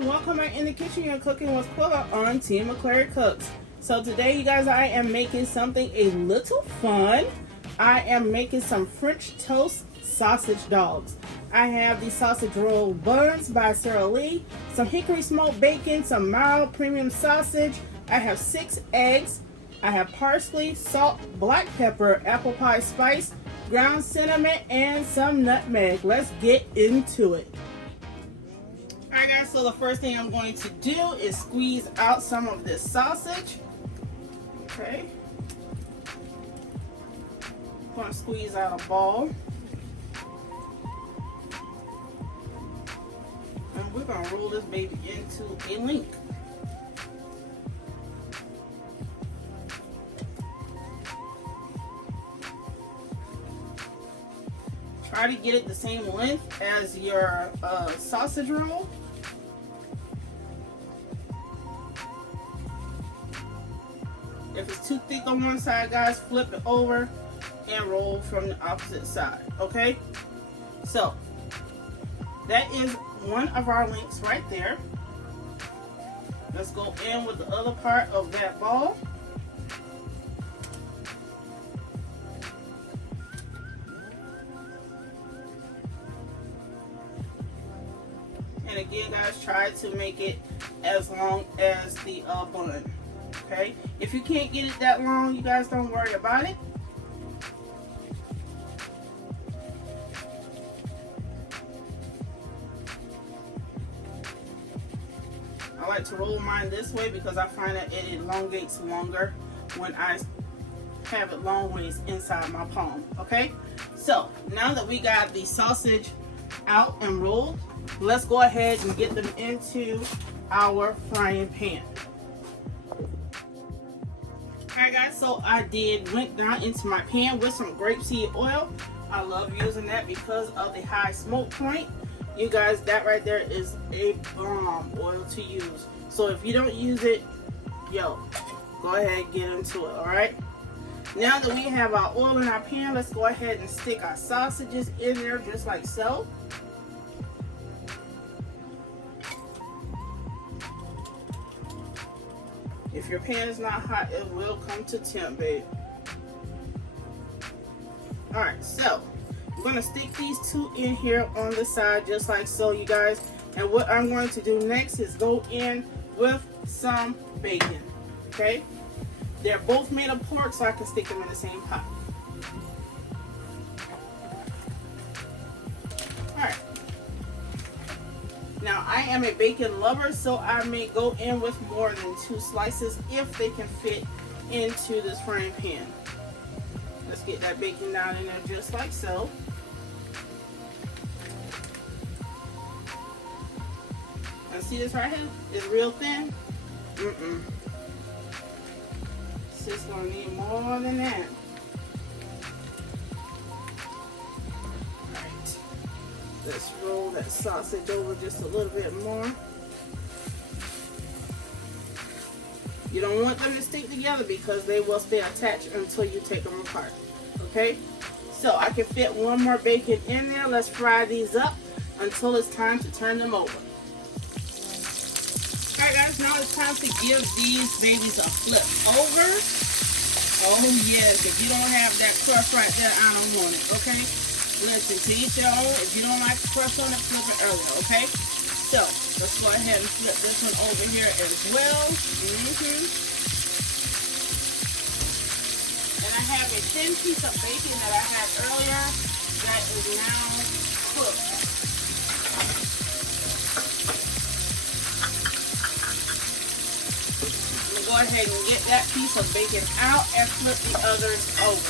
and welcome back in the kitchen. You're cooking with Quilla on Team McClary Cooks. So today, you guys, I am making something a little fun. I am making some French toast sausage dogs. I have the sausage roll buns by Sara Lee, some hickory smoked bacon, some mild premium sausage. I have 6 eggs. I have parsley, salt, black pepper, apple pie spice, ground cinnamon, and some nutmeg. Let's get into it. Alright guys, so the first thing I'm going to do is squeeze out some of this sausage. Okay. I'm going to squeeze out a ball. And we're going to roll this baby into a link. Try to get it the same length as your sausage roll. If it's too thick on one side, guys, flip it over and roll from the opposite side, okay? So, that is one of our links right there. Let's go in with the other part of that ball. And again, guys, try to make it as long as the bun. Okay? If you can't get it that long, you guys don't worry about it. I like to roll mine this way because I find that it elongates longer when I have it long ways inside my palm. Okay? So, now that we got the sausage out and rolled, let's go ahead and get them into our frying pan. Alright guys, so I went down into my pan with some grapeseed oil. I love using that because of the high smoke point. You guys, that right there is a bomb oil to use. So if you don't use it, go ahead and get into it, alright? Now that we have our oil in our pan, let's go ahead and stick our sausages in there just like so. If your pan is not hot, it will come to temp, babe. Alright, so I'm going to stick these 2 in here on the side just like so, you guys. And what I'm going to do next is go in with some bacon. Okay? They're both made of pork, so I can stick them in the same pot. Alright. Now, I am a bacon lover, so I may go in with more than 2 slices if they can fit into this frying pan. Let's get that bacon down in there just like so. And see this right here? It's real thin. It's just gonna need more than that. Let's roll that sausage over just a little bit more. You don't want them to stick together because they will stay attached until you take them apart. Okay? So I can fit one more bacon in there. Let's fry these up until it's time to turn them over. Alright guys, now it's time to give these babies a flip over. Oh yes, if you don't have that crust right there, I don't want it. Okay? Listen, to each your own. If you don't like the crust on it, flip it earlier, okay? So, let's go ahead and flip this one over here as well. And I have a thin piece of bacon that I had earlier that is now cooked. I'm going to go ahead and get that piece of bacon out and flip the others over,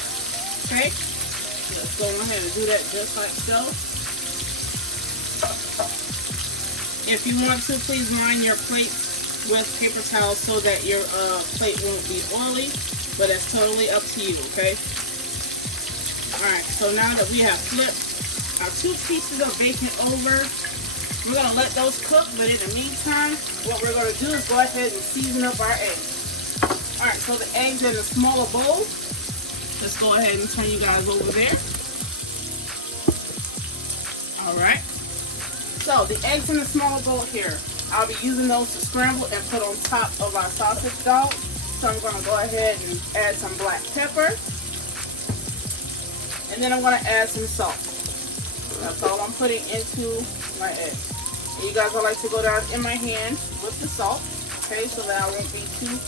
okay? Let's go ahead and do that just like so. If you want to, please line your plate with paper towels so that your plate won't be oily, but it's totally up to you, okay? Alright, so now that we have flipped our 2 pieces of bacon over, we're going to let those cook, but in the meantime, what we're going to do is go ahead and season up our eggs. Alright, so the eggs in a smaller bowl. Let's go ahead and turn you guys over there. Alright. So the eggs in a smaller bowl here. I'll be using those to scramble and put on top of our sausage dog. So I'm going to go ahead and add some black pepper. And then I'm going to add some salt. That's all I'm putting into my egg. And you guys will like to go down in my hand with the salt, okay, so that I won't be too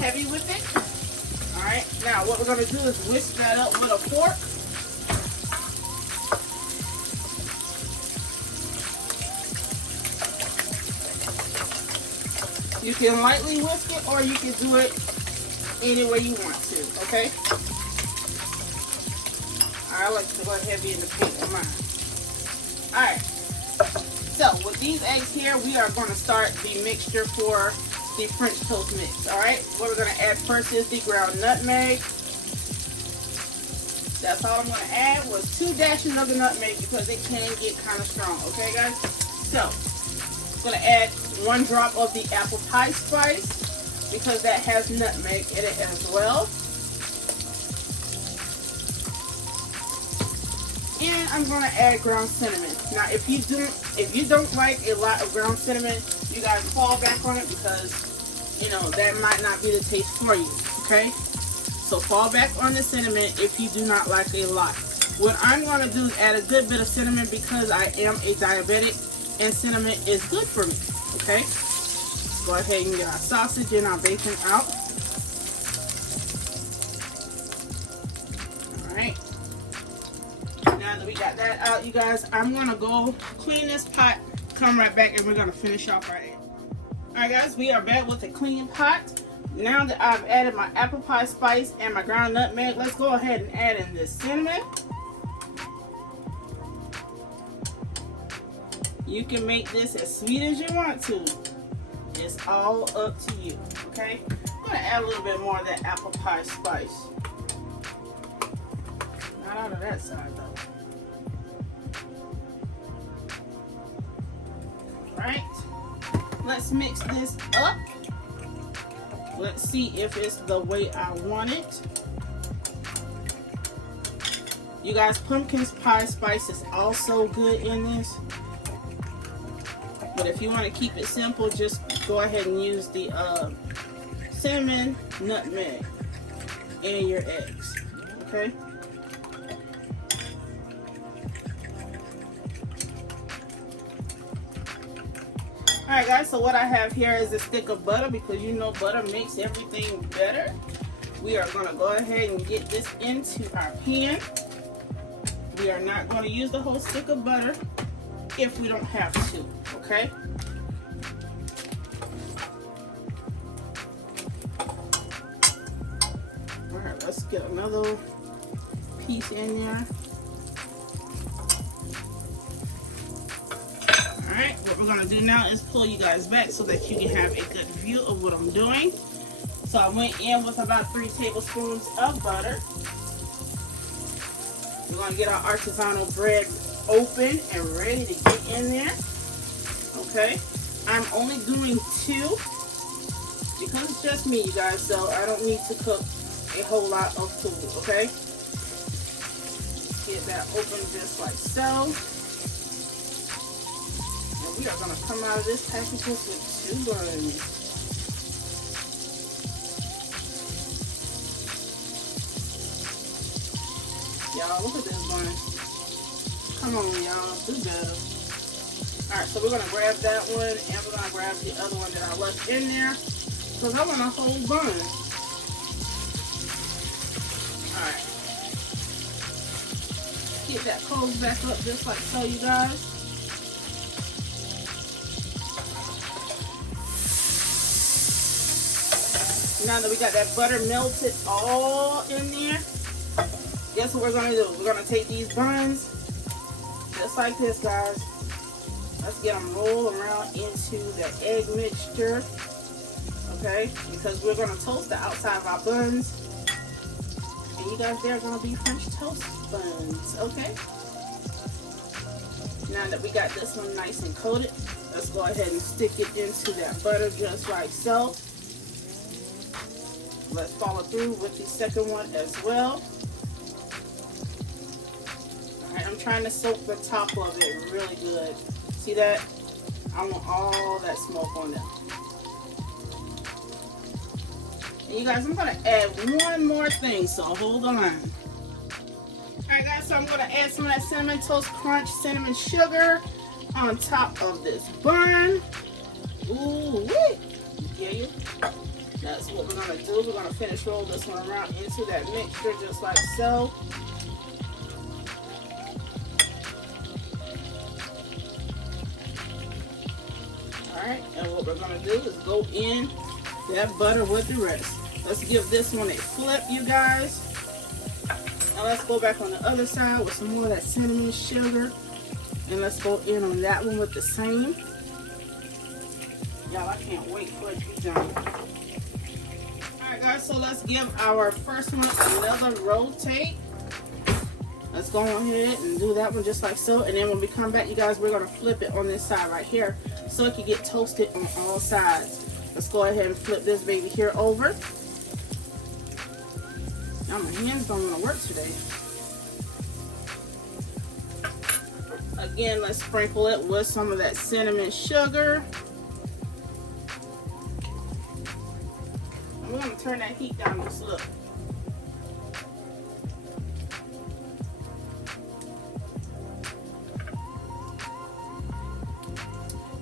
heavy with it. Alright, now what we're going to do is whisk that up with a fork. You can lightly whisk it or you can do it any way you want to, okay? I like to go heavy in the paint of mine. Alright, so with these eggs here, we are going to start the mixture for the French toast mix. Alright, what we're going to add first is the ground nutmeg. That's all I'm going to add was 2 dashes of the nutmeg because it can get kind of strong, okay guys? So, I'm going to add 1 drop of the apple pie spice because that has nutmeg in it as well. And I'm going to add ground cinnamon. Now, if you don't like a lot of ground cinnamon, you guys fall back on it because, you know, that might not be the taste for you, okay? So fall back on the cinnamon if you do not like a lot. What I'm going to do is add a good bit of cinnamon because I am a diabetic and cinnamon is good for me, okay? Let's go ahead and get our sausage and our bacon out. Alright. Now that we got that out, you guys, I'm going to go clean this pot, come right back, and we're going to finish off right here. Alright guys, we are back with a clean pot. Now that I've added my apple pie spice and my ground nutmeg, let's go ahead and add in this cinnamon. You can make this as sweet as you want to. It's all up to you, okay? I'm going to add a little bit more of that apple pie spice. Not out of that side though. Right, let's mix this up. Let's see if it's the way I want it. You guys, pumpkin pie spice is also good in this. But if you want to keep it simple, just go ahead and use the cinnamon, nutmeg, and your eggs. Okay? Alright guys, so what I have here is a stick of butter because you know butter makes everything better. We are going to go ahead and get this into our pan. We are not going to use the whole stick of butter if we don't have to, okay? Alright, let's get another piece in there. Alright, what we're going to do now is pull you guys back so that you can have a good view of what I'm doing. So I went in with about 3 tablespoons of butter. We're going to get our artisanal bread open and ready to get in there. Okay, I'm only doing 2 because it's just me, you guys, so I don't need to cook a whole lot of food, okay? Get that open just like so. We are going to come out of this package with 2 buns. Y'all, look at this bun. Come on, y'all. Do better. Alright, so we're going to grab that one, and we're going to grab the other one that I left in there, because I want a whole bun. Alright. Get that closed back up just like so, you guys. Now that we got that butter melted all in there, guess what we're going to do? We're going to take these buns, just like this, guys. Let's get them rolled around into the egg mixture, okay? Because we're going to toast the outside of our buns. And you guys, they're going to be French toast buns, okay? Now that we got this one nice and coated, let's go ahead and stick it into that butter just like so. Let's follow through with the second one as well. Alright, I'm trying to soak the top of it really good. See that? I want all that smoke on them. And you guys, I'm gonna add one more thing, so hold on. Alright guys, so I'm gonna add some of that Cinnamon Toast Crunch cinnamon sugar on top of this bun. Ooh, wait. Yeah, that's what we're gonna do. We're gonna finish roll this one around into that mixture just like so. Alright, and what we're gonna do is go in that butter with the rest. Let's give this one a flip, you guys. Now let's go back on the other side with some more of that cinnamon sugar. And let's go in on that one with the same. Y'all, I can't wait for it to be done. Alright guys, so let's give our first one another rotate. Let's go ahead and do that one just like so. And then when we come back, you guys, we're going to flip it on this side right here so it can get toasted on all sides. Let's go ahead and flip this baby here over. Now my hands don't want to work today. Again, let's sprinkle it with some of that cinnamon sugar. I'm going to turn that heat down just a little.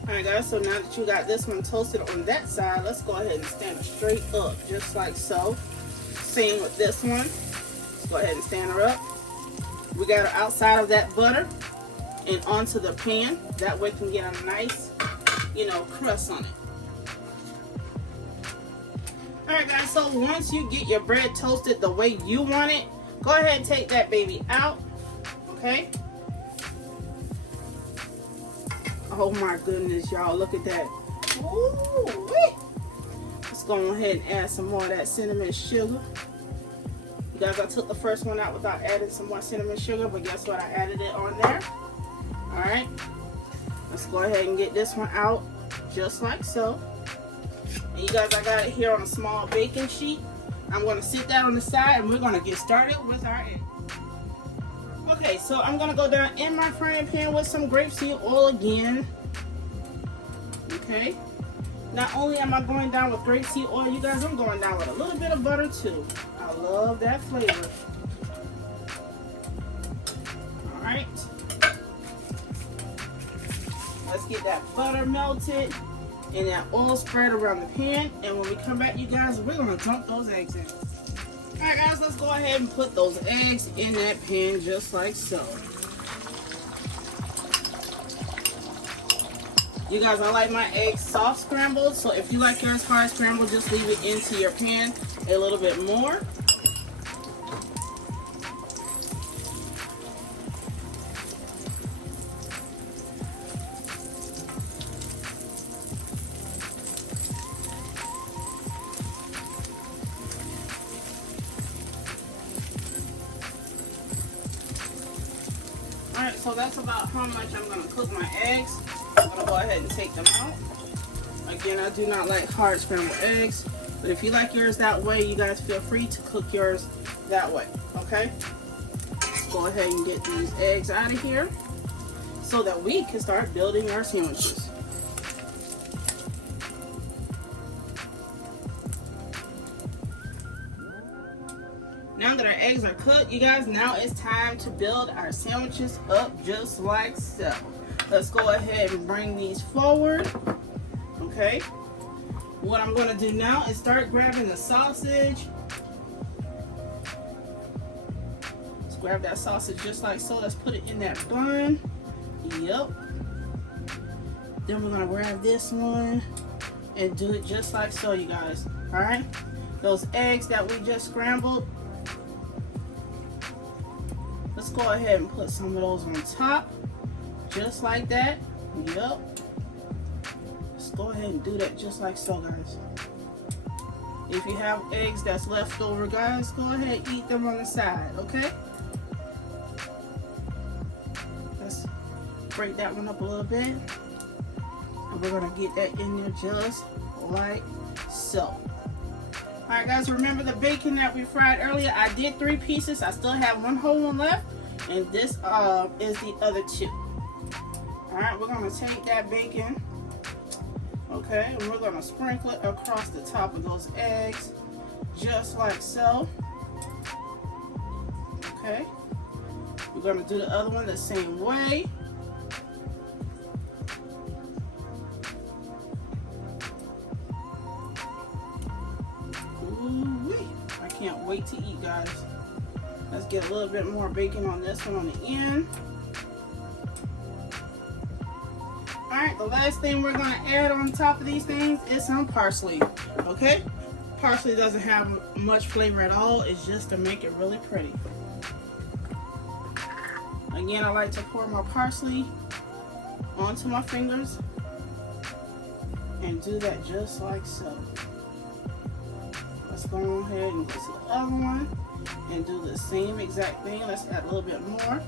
Alright guys, so now that you got this one toasted on that side, let's go ahead and stand her straight up, just like so. Same with this one. Let's go ahead and stand her up. We got her outside of that butter and onto the pan. That way we can get a nice, crust on it. Alright guys, so once you get your bread toasted the way you want it, go ahead and take that baby out, okay? Oh my goodness, y'all, look at that. Ooh, wait. Let's go ahead and add some more of that cinnamon sugar. You guys, I took the first one out without adding some more cinnamon sugar, but guess what? I added it on there. Alright, let's go ahead and get this one out just like so. And you guys, I got it here on a small baking sheet. I'm going to sit that on the side and we're going to get started with our egg. Okay, so I'm going to go down in my frying pan with some grapeseed oil again. Okay. Not only am I going down with grapeseed oil, you guys, I'm going down with a little bit of butter too. I love that flavor. Alright. Let's get that butter melted and that oil spread around the pan. And when we come back, you guys, we're going to dump those eggs in. Alright guys, let's go ahead and put those eggs in that pan just like so. You guys, I like my eggs soft scrambled, so if you like yours hard scrambled, just leave it into your pan a little bit more. Alright, so that's about how much I'm going to cook my eggs. I'm going to go ahead and take them out. Again, I do not like hard scrambled eggs, but if you like yours that way, you guys feel free to cook yours that way, okay? Let's go ahead and get these eggs out of here so that we can start building our sandwiches. Now that our eggs are cooked, you guys, now it's time to build our sandwiches up just like so. Let's go ahead and bring these forward. Okay. What I'm going to do now is start grabbing the sausage. Let's grab that sausage just like so. Let's put it in that bun. Yep. Then we're going to grab this one and do it just like so, you guys. All right. Those eggs that we just scrambled, let's go ahead and put some of those on top, just like that. Yep. Let's go ahead and do that just like so, guys. If you have eggs that's left over, guys, go ahead and eat them on the side, okay? Let's break that one up a little bit. And we're gonna get that in there just like so. Alright guys, remember the bacon that we fried earlier? I did 3 pieces. I still have 1 whole one left. And this is the other 2. Alright, we're going to take that bacon Okay, and we're gonna sprinkle it across the top of those eggs, just like so. Okay, we're gonna do the other one the same way. Ooh-wee. I can't wait to eat, guys. Let's get a little bit more bacon on this one on the end. Alright, the last thing we're going to add on top of these things is some parsley. Okay? Parsley doesn't have much flavor at all. It's just to make it really pretty. Again, I like to pour my parsley onto my fingers and do that just like so. Let's go ahead and go to the other one and do the same exact thing. Let's add a little bit more.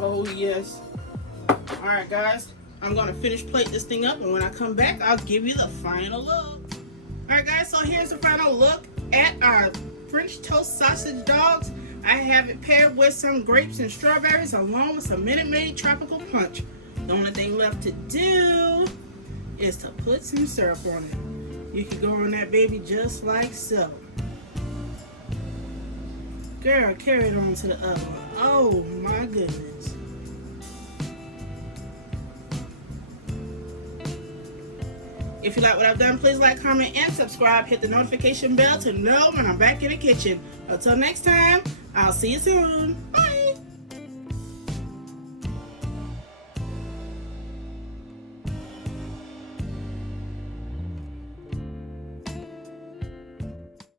Oh yes. Alright guys, I'm going to finish plate this thing up, and when I come back I'll give you the final look. Alright guys, so here's the final look at our French toast sausage dogs. I have it paired with some grapes and strawberries along with some Minute Maid tropical punch. The only thing left to do is to put some syrup on it. You can go on that baby just like so. Girl, carry it on to the other one. Oh my goodness. If you like what I've done, please like, comment, and subscribe. Hit the notification bell to know when I'm back in the kitchen. Until next time, I'll see you soon. Bye.